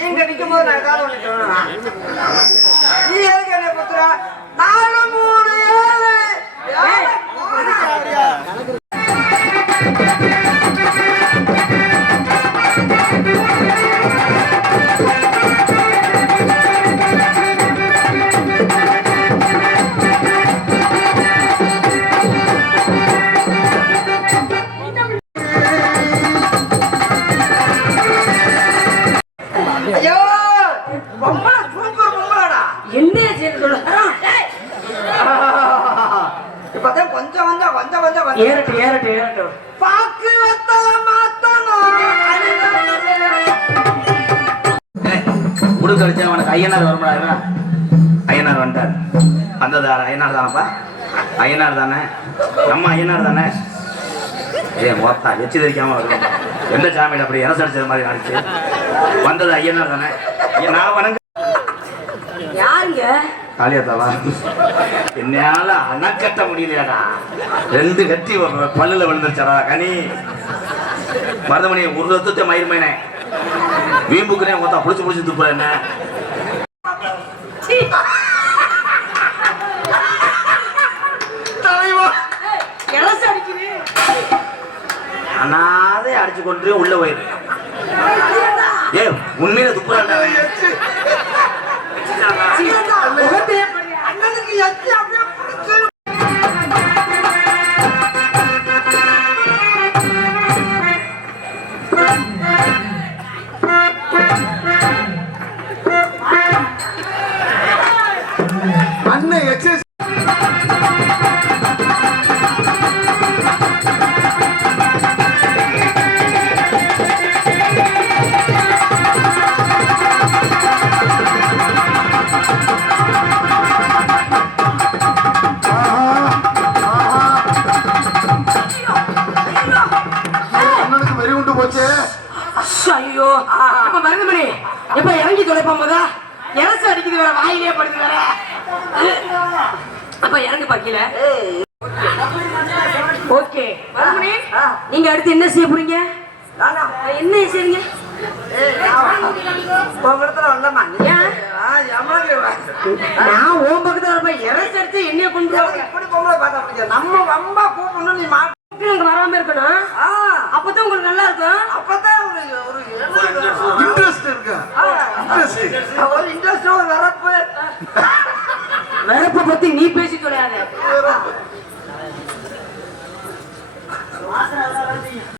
நீங்க நிக்கும் போது நான் ஏதாவது ஒண்ணு சொல்லணும். நீ எதுக்கு என்ன குத்துற? 4 3 7 அவனுக்கு ஐயனார் வரமாடா. ஐயனார் வந்தார். வந்தது ஐயனார் தானப்பா? ஐயனார் தானே? நம்ம ஐயனார் தானே? மொத்தா எச்சு தெரிக்காம இருக்கும். எந்த சாமியில் அப்படி இறசு அடிச்சது மாதிரி நினைச்சு வந்தது ஐயனார் தானே? நான் வணங்க யாருங்க? காளியாத்தாவா? என்னால அணக்கட்ட முடியலையாடா. 2 கட்டி பல்லுல விழுந்துருச்சாடா கனி. மருதமணி ஒரு ரத்தத்தை மயிர்மேனே வீம்புக்குனே மொத்தா புடிச்சு துப்புற என்ன அனாதே அடிச்சு கொண்டு உள்ள போயிரு. ஏ உண்மையில துப்புறாண்டா. அண்ணன் எக்ஸசைஸ் இப்ப இறங்கி தொலைப்பான் போதா இறசு அடிக்குது வேற வாயிலே படுது வேற. அப்ப இறங்கு பாக்கல. ஓகே மறுமணி நீங்க அடுத்து என்ன செய்ய போறீங்க? என்ன செய்றீங்க? நான் உன் பக்கத்துல இறசு அடிச்சு என்னைய கொண்டு நம்ம ரொம்ப கூப்பிடணும். நீ வராம இருக்கணும். அப்பதான் உங்களுக்கு நல்லா இருக்கும். அப்பதான் ஒரு இன்ட்ரெஸ்ட் இருக்கு. ஒரு இன்ட்ரெஸ்ட் ஒரு வரப்பு பத்தி நீ பேசி தொலையாத.